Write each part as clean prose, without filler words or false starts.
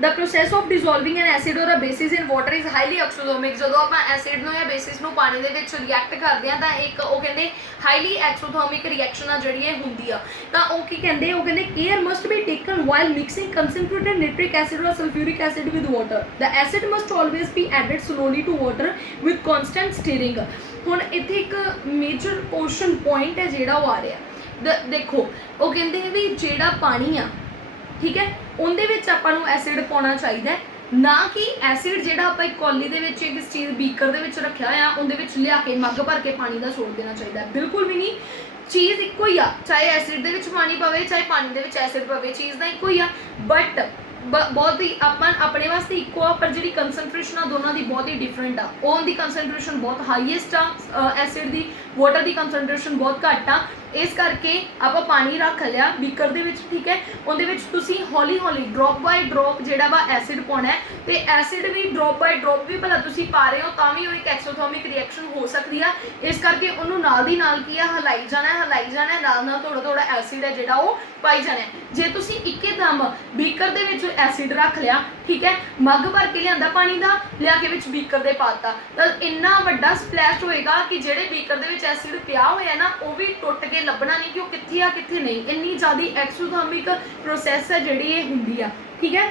The process of dissolving an acid or a bases in water is highly exothermic. जो आप acid या basis पानी के react करते हैं तो एक वो कहते हाईली एक्सोथर्मिक रिएक्शन आ जी होंगी आ, तो वो की कहते वो कहते care must be taken while mixing concentrated nitric acid or sulphuric acid with water. The acid must always be added slowly to water with constant stirring. हुण इत्थे एक मेजर पोर्शन पॉइंट है जिहड़ा वो आ रहा देखो वो कहते हैं भी जिहड़ा पानी आ ठीक है उहदे विच आपां नूं एसिड पाउणा चाहीदा है, ना कि एसिड जिहड़ा आपां एक कौली दे विच एक चीज़ बीकर दे विच रखिया होया उहदे विच लिया के मग भर के पानी दा छोड़ देना चाहिए। बिल्कुल भी नहीं, चीज़ इक्को ही आ, चाहे एसिड दे विच पानी पवे चाहे पानी दे विच एसिड पवे, चीज़ दा इक्को ही आ। बट बहुत ही अपन अपने वास्ते इक्को आ, पर जी कंसनट्रेशन आ दोनों की बहुत ही डिफरेंट आ। उनकी कंसनट्रेशन बहुत हाईएस्ट आ एसिड की, वाटर की कंसनट्रेशन बहुत घट आ। इस करके आप पानी रख लिया बीकर दे विच ठीक है, उहदे विच तुसीं हौली हौली ड्रॉप बाय ड्रॉप जिहड़ा वा एसिड पाउणा है, ते एसिड भी ड्रॉप बाय ड्रॉप भी भला तुसीं पा रहे हो तां भी एक एक्सोथर्मिक रिएक्शन हो सकती है। इस करके उन्होंने नाल दी नाल की हलाई जाना है, नाल नाल थोड़ा थोड़ा एसिड है जिहड़ा वो पाई जाना है। जे तुसीं इक्के-दम बीकर दे विच एसिड रख लिया ठीक है, मग भर के लिआंदा पानी दा लिया के विच बीकर दे पाता, तो इन्ना वड्डा स्पलैश होएगा कि जिहड़े बीकर दे विच एसिड पिया होया ना वो भी टुट के लभना नहीं कि वो कित्थे आ कित्थे नहीं। इन्नी ज़्यादा एक्सोथर्मिक प्रोसैस है जिहड़ी ये हुंदी आ ठीक है।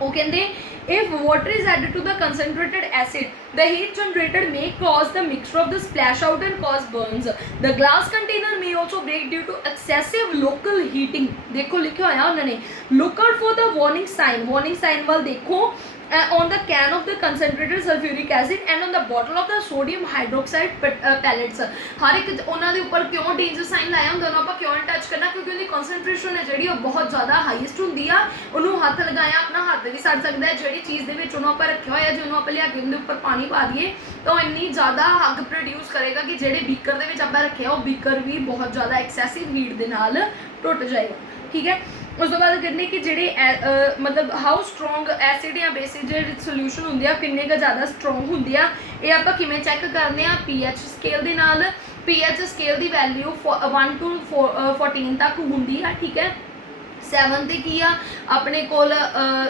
वो कहते if water is added to the concentrated acid, the heat generated may cause the mixture of the splash out and cause burns. The glass container may also break due to excessive local heating. देखो लिखा होया उन्होंने look out for the warning sign, warning sign वाल देखो on the can of the concentrated sulfuric acid and on the bottle of the sodium hydroxide pellets। हर एक उन्होंने ऊपर क्यों डेंजर साइन लाया होंगे, उन्होंने आप क्यों टच करना, क्योंकि उनकी कंसनट्रेशन है जी बहुत ज़्यादा हाईएस्ट होंगी आ। उन्होंने हथ लगाया अपना हाथ भी सड़ सकता है, जी चीज़ के आप रखा होया जो आप लिया के उनके उपर पानी पा दिए तो इन्नी ज़्यादा अग प्रोड्यूस करेगा कि जेडे बीकर के आप रखे वो बीकर भी बहुत ज़्यादा एक्सैसिव हीट के नाल टुट जाएगा ठीक है। उस तो बाद कहते कि जेडे मतलब हाउ स्ट्रोंग एसिड या बेसिस जो सोल्यूशन होंगे आ किन्ने का ज़्यादा स्ट्रोंग होंगे आ, ये आप किमें चैक करते हैं पीएच स्केल के नाल। पीएच स्केल की वैल्यू 1 to 14 तक होंगी है ठीक है। 7 ते की आ अपने कोल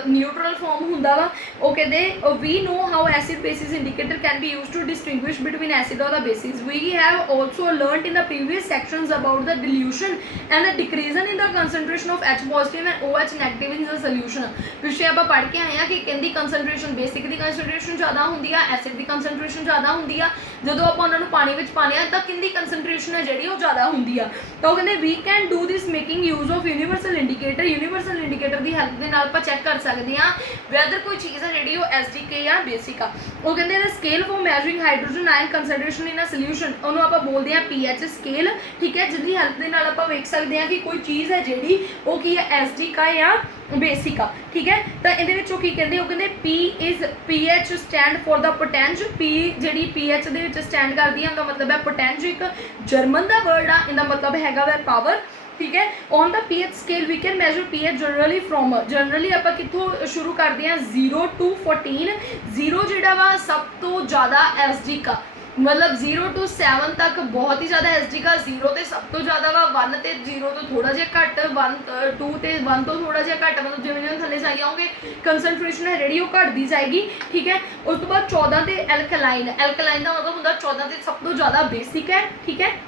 न्यूट्रल फॉर्म हुंदा वा। वो कहते we know how acid bases indicator can be use to distinguish between acid और the bases. We have also learned in the previous sections about the dilution and the decrease in the concentration of H positive and OH negative in the solution. पिछले आप पढ़ के आए हैं कि कहती concentration basic की कंसनट्रेशन ज़्यादा होंगी है, एसिड की कंसनट्रेशन ज़्यादा होंगी है, जो आप उन्होंने पानी में पाने तो किंदी कंसनट्रेशन है जी ज़्यादा होंगी है। तो कहते we can do this making use of universal indicator. Universal indicator की हेल्प के नाल चैक कर सकते हैं वैदर कोई चीज़ है जी SDK या बेसिक आ। वो कहते scale for measuring hydrogen ion concentration in a solution, उन्होंने आप बोलते हैं PH स्केल ठीक है, जिसकी हेल्प के नाल आप वेख सकते हैं कि कोई चीज़ है जी वो की है SDK या बेसिक आ ठीक है। तो ये कहते P is PH stand for the potenz. P जी PH के स्टैंड करती है इनका मतलब है पोटेंज, एक जर्मन का वर्ड आ, इनका मतलब हैगा वै पावर ठीक है। On the PH scale we can measure PH generally from generally आप कितों शुरू करते हैं 0 to 14। 0 जोड़ा वा सब तो ज़्यादा SD का, मतलब 0 to 7 तक बहुत ही ज़्यादा SD का, 0 तो सब तो ज़्यादा वा, 1 तो 0 तो थोड़ा जिहा घट, 1 2 तो 1 तो थोड़ा जिहा घट, मतलब जिवें जिवें थले जाई जाओगे कंसनट्रेशन है जी घटती जाएगी ठीक है। उस तो बाद 14 तो एल्कलाइन, एल्कलाइन का मतलब होंगे 14 तो सब तो ज़्यादा बेसिक है ठीक है।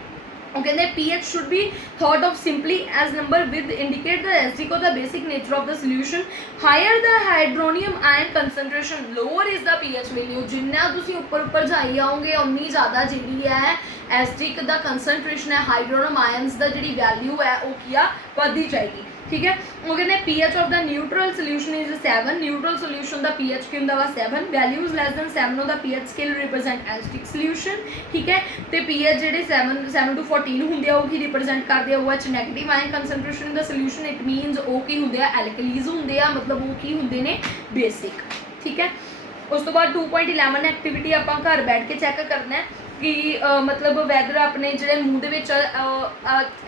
कहते PH should be thought of simply as number with indicate the SDK or the basic nature of the solution. Higher the hydronium ion concentration, lower is the PH value। जिन्ना तुसी ऊपर जाई आओगे उन्नी ज़्यादा जी है SDK का कंसनट्रेशन है, hydronium ions का जी वैल्यू है वो किया बढ़ती जाएगी ठीक है। वो कहते PH of the neutral solution is 7। Neutral solution का PH की होंगे 7, values less than 7 of the PH scale represent acidic solution ठीक है। तो PH जो 7 to 14 होंगे वो की रिप्रेजेंट करते हैं OH negative ion concentration in the solution. It मीनस वो की होंगे एल्कलीज होंगे, मतलब वो की होंगे ने बेसिक ठीक है। उस तो बाद 2.11 एक्टिविटी आप घर बैठ के चैक करना है कि मतलब वैदर अपने जो मूँह के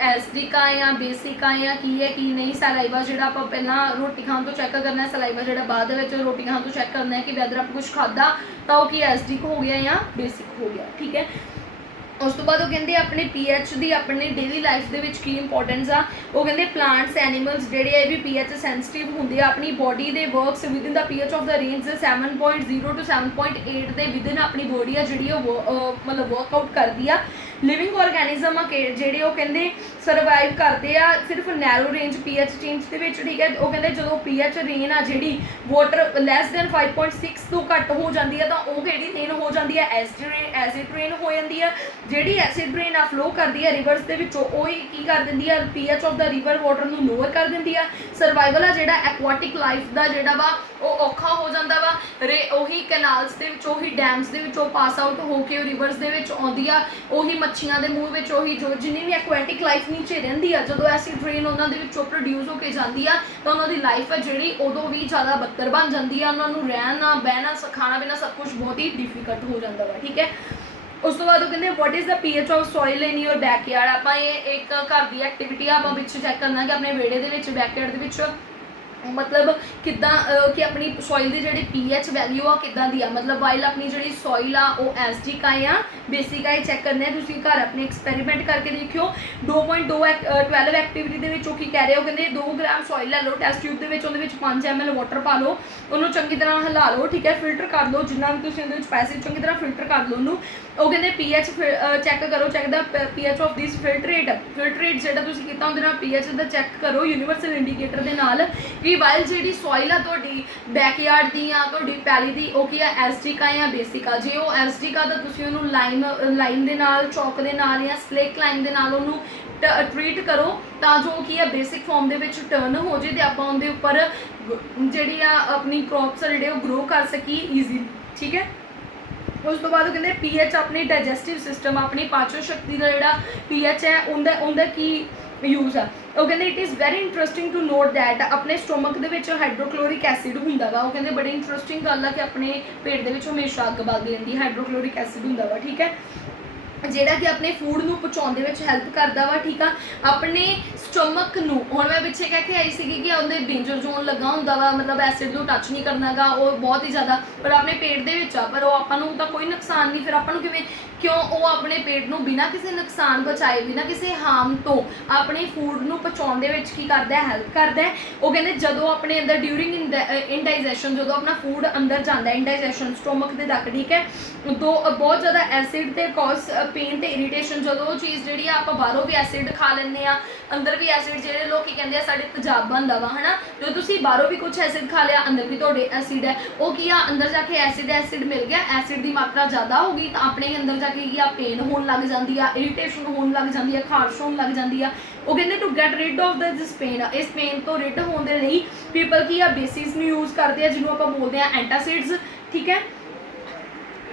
SDK या बेसिक या की है कि नहीं। सलाइवा जो आप पहला रोटी खाने तो चैक करना है, सलाइवा जो बाद रोटी खाने तो चैक करना है कि वैदर आप कुछ खादा तो कि SDK हो गया या बेसिक हो गया ठीक है। ਉਸ ਤੋਂ ਬਾਅਦ ਉਹ ਕਹਿੰਦੇ ਆਪਣੇ ਪੀਐਚ ਦੀ ਆਪਣੇ ਡੇਲੀ ਲਾਈਫ ਦੇ ਵਿੱਚ ਕੀ ਇੰਪੋਰਟੈਂਸ ਆ। ਉਹ ਕਹਿੰਦੇ ਪਲਾਂਟਸ ਐਨੀਮਲਸ ਜਿਹੜੇ ਇਹ ਵੀ ਪੀਐਚ ਸੈਂਸਿਟਿਵ ਹੁੰਦੇ ਆ, ਆਪਣੀ ਬੋਡੀ ਦੇ works within the pH of the range 7.0 to 7.8 ਦੇ ਵਿਦਿਨ ਆਪਣੀ ਬੋਡੀ ਆ ਜਿਹੜੀ ਉਹ ਮਤਲਬ ਵਰਕਆਊਟ ਕਰਦੀ ਆ। ਲਿਵਿੰਗ ਆਰਗੈਨਿਜ਼ਮ ਆ ਜਿਹੜੇ ਉਹ ਕਹਿੰਦੇ ਸਰਵਾਈਵ ਕਰਦੇ ਆ ਸਿਰਫ ਨੈਰੋ ਰੇਂਜ ਪੀਐਚ ਚੇਂਜ ਦੇ ਵਿੱਚ, ਠੀਕ ਹੈ। ਉਹ ਕਹਿੰਦੇ ਜਦੋਂ ਪੀਐਚ ਰੇਨ ਆ ਜਿਹੜੀ ਵਾਟਰ ਲੈਸ ਦੈਨ 5.6 ਤੋਂ ਘੱਟ ਹੋ ਜਾਂਦੀ ਆ ਤਾਂ ਉਹ ਕਿਹੜੀ ਰੇਨ ਹੋ ਜਾਂਦੀ ਆ, ਐਸਿਡ ਰੇਨ ਹੋ ਜਾਂਦੀ ਆ। ਜਿਹੜੀ ਐਸਿਡ ਰੇਨ ਆ ਫਲੋ ਕਰਦੀ ਹੈ ਰਿਵਰਸ ਦੇ ਵਿੱਚੋਂ, ਉਹੀ ਕੀ ਕਰ ਦਿੰਦੀ ਆ, pH of the river water ਨੂੰ ਲੋਅਰ ਕਰ ਦਿੰਦੀ ਆ। ਸਰਵਾਈਵਲ ਆ ਜਿਹੜਾ ਐਕਵਾਟਿਕ ਲਾਈਫ ਦਾ ਜਿਹੜਾ ਵਾ ਉਹ ਔਖਾ ਹੋ ਜਾਂਦਾ ਵਾ। ਉਹੀ ਕੈਨਾਲਸ ਦੇ ਵਿੱਚ ਉਹੀ ਡੈਮਸ ਦੇ ਵਿੱਚੋਂ ਪਾਸ ਆਊਟ ਹੋ ਕੇ ਉਹ ਰਿਵਰਸ ਦੇ ਵਿੱਚ ਆਉਂਦੀ ਆ, ਉਹੀ ਮੱਛੀਆਂ ਦੇ ਮੂੰਹ ਵਿੱਚ ਉਹੀ ਜੋ ਜਿੰਨੀ ਵੀ ਐਕਵਾਟਿਕ ਲਾਈਫ ਨੀਚੇ ਰਹਿੰਦੀ ਆ, ਜਦੋਂ ਐਸਿਡ ਰੇਨ ਉਹਨਾਂ ਦੇ ਵਿੱਚੋਂ ਪ੍ਰੋਡਿਊਸ ਹੋ ਕੇ ਜਾਂਦੀ ਆ ਤਾਂ ਉਹਨਾਂ ਦੀ ਲਾਈਫ ਹੈ ਜਿਹੜੀ ਉਦੋਂ ਵੀ ਜ਼ਿਆਦਾ ਬੱਤਰ ਬਣ ਜਾਂਦੀ ਆ। ਉਹਨਾਂ ਨੂੰ ਰਹਿਣਾ ਬਹਿਣਾ ਖਾਣਾ ਪੀਣਾ ਸਭ ਕੁਝ ਬਹੁਤ ਹੀ ਡਿਫਿਕਲਟ ਹੋ ਜਾਂਦਾ ਵਾ, ਠੀਕ ਹੈ। ਉਸ ਤੋਂ ਬਾਅਦ ਉਹ ਕਹਿੰਦੇ what is the pH of soil in your backyard. ਆਪਾਂ ਇਹ ਇੱਕ ਘਰ ਦੀ ਐਕਟੀਵਿਟੀ ਆ, ਆਪਾਂ ਵਿੱਚ ਚੈੱਕ ਕਰਨਾ ਕਿ ਆਪਣੇ ਵਿਹੜੇ ਦੇ ਵਿੱਚ ਬੈਕਯਾਰਡ ਦੇ ਵਿੱਚ ਮਤਲਬ ਕਿੱਦਾਂ ਕਿ ਆਪਣੀ ਸੋਇਲ ਦੀ ਜਿਹੜੀ ਪੀਐਚ ਵੈਲਿਊ ਆ ਕਿੱਦਾਂ ਦੀ ਆ, ਮਤਲਬ ਵਾਈਲ ਆਪਣੀ ਜਿਹੜੀ ਸੋਇਲ ਆ ਉਹ ਐਸਡੀ ਕਾਏ ਆ ਬੇਸਿਕ ਆਏ ਚੈੱਕ ਕਰਨੇ। ਤੁਸੀਂ ਘਰ ਆਪਣੇ ਐਕਸਪੈਰੀਮੈਂਟ ਕਰਕੇ ਦੇਖਿਓ। 2.12 ਐਕਟੀਵਿਟੀ ਦੇ ਵਿੱਚ ਉਹ ਕੀ ਕਹਿ ਰਹੇ, ਉਹ ਕਹਿੰਦੇ 2 ਗ੍ਰਾਮ ਸੋਇਲ ਲੈ ਲਓ ਟੈਸਟ ਟਿਊਬ ਦੇ ਵਿੱਚ, ਉਹਦੇ ਵਿੱਚ 5 ml ਵਾਟਰ ਪਾ ਲਓ, ਉਹਨੂੰ ਚੰਗੀ ਤਰ੍ਹਾਂ ਹਿਲਾ ਲਓ, ਠੀਕ ਹੈ। ਫਿਲਟਰ ਕਰ ਲਓ ਜਿੰਨਾ ਵੀ ਤੁਸੀਂ ਉਹਦੇ ਵਿੱਚ ਪੈਸੇ, ਚੰਗੀ ਤਰ੍ਹਾਂ ਫਿਲਟਰ ਕਰ ਲਓ ਉਹਨੂੰ। ਉਹ ਕਹਿੰਦੇ ਪੀਐਚ ਚੈੱਕ ਕਰੋ, ਚੈੱਕ ਦਾ ਪੀਐਚ ਆਫ ਦਿਸ ਫਿਲਟਰੇਟ ਜਿਹੜਾ ਤੁਸੀਂ ਕੀਤਾ ਉਹਦੇ ਨਾਲ ਪੀਐਚ ਦਾ ਚੈੱਕ ਕਰੋ ਯੂਨੀਵਰਸਲ ਇੰਡੀਕੇਟਰ ਦੇ ਨਾਲ ਕਿ ਵਾਈਲ ਜਿਹੜੀ ਸੋਇਲ ਆ ਤੁਹਾਡੀ ਬੈਕਯਾਰਡ ਦੀ ਆ ਤੁਹਾਡੀ ਪੈਲੀ ਦੀ ਉਹ ਕੀ ਆ ਐਸਟਿਕ ਆ ਜਾਂ ਬੇਸਿਕ ਆ। ਜੇ ਉਹ ਐਸਟਿਕ ਆ ਤਾਂ ਤੁਸੀਂ ਉਹਨੂੰ ਲਾਈਮ ਦੇ ਨਾਲ, ਚੌਕ ਦੇ ਨਾਲ ਜਾਂ ਸਲੇਕ ਲਾਈਮ ਦੇ ਨਾਲ ਉਹਨੂੰ ਟ੍ਰੀਟ ਕਰੋ ਤਾਂ ਜੋ ਕੀ ਆ ਬੇਸਿਕ ਫਾਰਮ ਦੇ ਵਿੱਚ ਟਰਨ ਹੋ ਜੇ ਤੇ ਆਪਾਂ ਉਹਦੇ ਉੱਪਰ ਜਿਹੜੀ ਆ ਆਪਣੀ ਕ੍ਰੌਪਸ ਆ ਜਿਹੜੇ ਉਹ ਗਰੋ ਕਰ ਸਕੀ ਈਜ਼ੀ, ਠੀਕ ਹੈ। ਉਸ ਤੋਂ ਬਾਅਦ ਉਹ ਕਹਿੰਦੇ ਪੀਐਚ ਆਪਣੀ ਡਾਈਜੈਸਟਿਵ ਸਿਸਟਮ ਆਪਣੀ ਪਾਚਨ ਸ਼ਕਤੀ ਦਾ ਜਿਹੜਾ ਪੀਐਚ ਹੈ ਉਹਦਾ ਕੀ ਯੂਜ਼ ਆ। ਉਹ ਕਹਿੰਦੇ it is very interesting to note that ਆਪਣੇ ਸਟੋਮਕ ਦੇ ਵਿੱਚ ਹਾਈਡਰੋਕਲੋਰਿਕ ਐਸਿਡ ਹੁੰਦਾ ਵਾ। ਉਹ ਕਹਿੰਦੇ ਬੜੀ ਇੰਟਰਸਟਿੰਗ ਗੱਲ ਆ ਕਿ ਆਪਣੇ ਪੇਟ ਦੇ ਵਿੱਚ ਹਮੇਸ਼ਾ ਅੱਗ ਬਲਦੀ ਰਹਿੰਦੀ, ਹਾਈਡਰੋਕਲੋਰਿਕ ਐਸਿਡ ਹੁੰਦਾ ਵਾ, ਠੀਕ ਹੈ, ਜਿਹੜਾ ਕਿ ਆਪਣੇ ਫੂਡ ਨੂੰ ਪਹੁੰਚਾਉਣ ਦੇ ਵਿੱਚ ਹੈਲਪ ਕਰਦਾ ਵਾ, ਠੀਕ ਆ। ਆਪਣੇ ਸਟੋਮਕ ਨੂੰ ਹੁਣ ਮੈਂ ਪਿੱਛੇ ਕਹਿ ਕੇ ਆਈ ਸੀਗੀ ਕਿ ਉਹਦੇ ਡੇਂਜਰ ਜ਼ੋਨ ਲੱਗਾ ਹੁੰਦਾ ਵਾ, ਮਤਲਬ ਐਸਿਡ ਨੂੰ ਟੱਚ ਨਹੀਂ ਕਰਨਾਗਾ ਉਹ ਬਹੁਤ ਹੀ ਜ਼ਿਆਦਾ, ਪਰ ਆਪਣੇ ਪੇਟ ਦੇ ਵਿੱਚ ਆ ਪਰ ਉਹ ਆਪਾਂ ਨੂੰ ਤਾਂ ਕੋਈ ਨੁਕਸਾਨ ਨਹੀਂ। ਫਿਰ ਆਪਾਂ ਨੂੰ ਕਿਉਂ ਉਹ ਆਪਣੇ ਪੇਟ ਨੂੰ ਬਿਨਾਂ ਕਿਸੇ ਨੁਕਸਾਨ ਬਚਾਏ, ਬਿਨਾਂ ਕਿਸੇ ਹਾਰਮ ਤੋਂ ਆਪਣੇ ਫੂਡ ਨੂੰ ਪਹੁੰਚਾਉਣ ਦੇ ਵਿੱਚ ਕੀ ਕਰਦਾ, ਹੈਲਪ ਕਰਦਾ। ਉਹ ਕਹਿੰਦੇ ਜਦੋਂ ਆਪਣੇ ਅੰਦਰ ਡਿਊਰਿੰਗ ਇਨਡਾਈਜੈਸ਼ਨ ਜਦੋਂ ਆਪਣਾ ਫੂਡ ਅੰਦਰ ਜਾਂਦਾ ਇਨਡਾਈਜੈਸ਼ਨ ਸਟੋਮਕ ਦੇ ਤੱਕ, ਠੀਕ ਹੈ, ਤੋਂ ਬਹੁਤ ਜ਼ਿਆਦਾ ਐਸਿਡ ਤੇ ਕੌਜ਼ ਪੇਨ ਤੇ ਇਰੀਟੇਸ਼ਨ, ਜਦੋਂ ਉਹ ਚੀਜ਼ ਜਿਹੜੀ ਆ ਆਪਾਂ ਬਾਹਰੋਂ ਵੀ ਐਸਿਡ ਖਾ ਲੈਂਦੇ ਆ ਅੰਦਰ ਵੀ ਐਸਿਡ, ਜਿਹੜੇ ਲੋਕੀ ਕਹਿੰਦੇ ਆ ਸਾਡੇ ਤੇਜ਼ਾਬ ਬਣਦਾ ਵਾ ਹਨਾ, ਜਦੋਂ ਤੁਸੀਂ ਬਾਹਰੋਂ ਵੀ ਕੁਝ ਐਸਿਡ ਖਾ ਲਿਆ ਅੰਦਰ ਵੀ ਤੁਹਾਡੇ ਐਸਿਡ ਹੈ, ਉਹ ਕੀ ਆ ਅੰਦਰ ਜਾ ਕੇ ਐਸਿਡ ਮਿਲ ਗਿਆ, ਐਸਿਡ ਦੀ ਮਾਤਰਾ ਜ਼ਿਆਦਾ ਹੋ ਗਈ ਤਾਂ ਆਪਣੇ ਅੰਦਰ ਜਾ ਕੇ ਕੀ ਆ ਪੇਨ ਹੋਣ ਲੱਗ ਜਾਂਦੀ ਆ, ਇਰੀਟੇਸ਼ਨ ਹੋਣ ਲੱਗ ਜਾਂਦੀ ਆ, ਖਾਰਸ਼ ਹੋਣ ਲੱਗ ਜਾਂਦੀ ਆ। ਉਹ ਕਹਿੰਦੇ to get rid of this pain, ਇਸ ਪੇਨ ਤੋਂ ਰਿਡ ਹੋਣ ਦੇ ਲਈ ਪੀਪਲ ਕੀ ਆ ਬੇਸਿਸ ਨੂੰ ਯੂਜ਼ ਕਰਦੇ ਆ ਜਿਹਨੂੰ ਆਪਾਂ ਬੋਲਦੇ ਆ ਐਂਟਾਸਿਡਸ, ਠੀਕ ਹੈ।